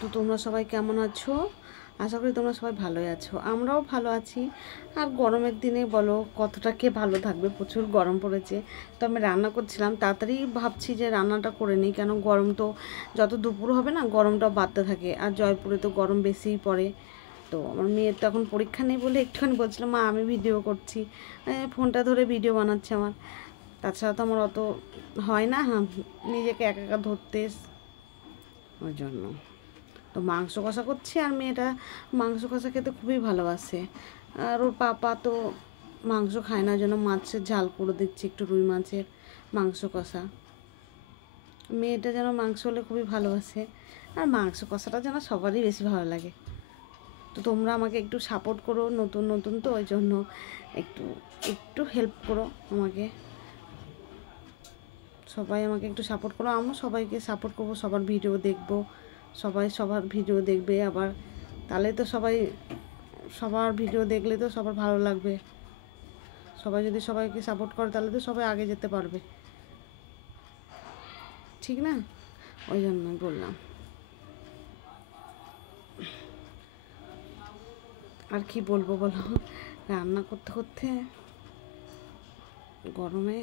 তো তোমরা সবাই কেমন আছো? আশা করি তোমরা সবাই ভালোই আছো, আমরাও ভালো আছি। আর গরমের দিনে বলো কতটা কে ভালো থাকবে, প্রচুর গরম পড়েছে। তো আমি রান্না করছিলাম, তাড়াতাড়ি ভাবছি যে রান্নাটা করে নিই, কেন গরম তো যত দুপুর হবে না গরমটা বাড়তে থাকে, আর জয়পুরে তো গরম বেশিই পড়ে। তো আমার মেয়ের তো এখন পরীক্ষা নেই বলে একটুখানি বলছিলাম মা আমি ভিডিও করছি, ফোনটা ধরে ভিডিও বানাচ্ছে আমার। তাছাড়া তো আমার অত হয় না, হ্যাঁ, নিজেকে একা একা ধরতে, ওই জন্য। তো মাংস কষা করছি, আর মেয়েটা মাংস কষা খেতে খুবই ভালোবাসে। আর ওর পাপা তো মাংস খায় না, জন্য মাছের ঝাল করে দিচ্ছি, একটু রুই মাছের মাংস কষা। মেয়েটা যেন মাংস হলে খুবই ভালোবাসে, আর মাংস কষাটা যেন সবারই বেশি ভালো লাগে। তো তোমরা আমাকে একটু সাপোর্ট করো, নতুন নতুন তো ওই জন্য একটু একটু হেল্প করো আমাকে, সবাই আমাকে একটু সাপোর্ট করো, আমিও সবাইকে সাপোর্ট করবো, সবার ভিডিও দেখবো, সবাই সবার ভিডিও দেখবে আবার, তাহলে তো সবাই সবার ভিডিও দেখলে তো সবার ভালো লাগবে। সবাই যদি সবাইকে সাপোর্ট করে তাহলে তো সবাই আগে যেতে পারবে, ঠিক না? ওই জন্যই বললাম। আর কি বলবো বলো, রান্না করতে করতে গরমে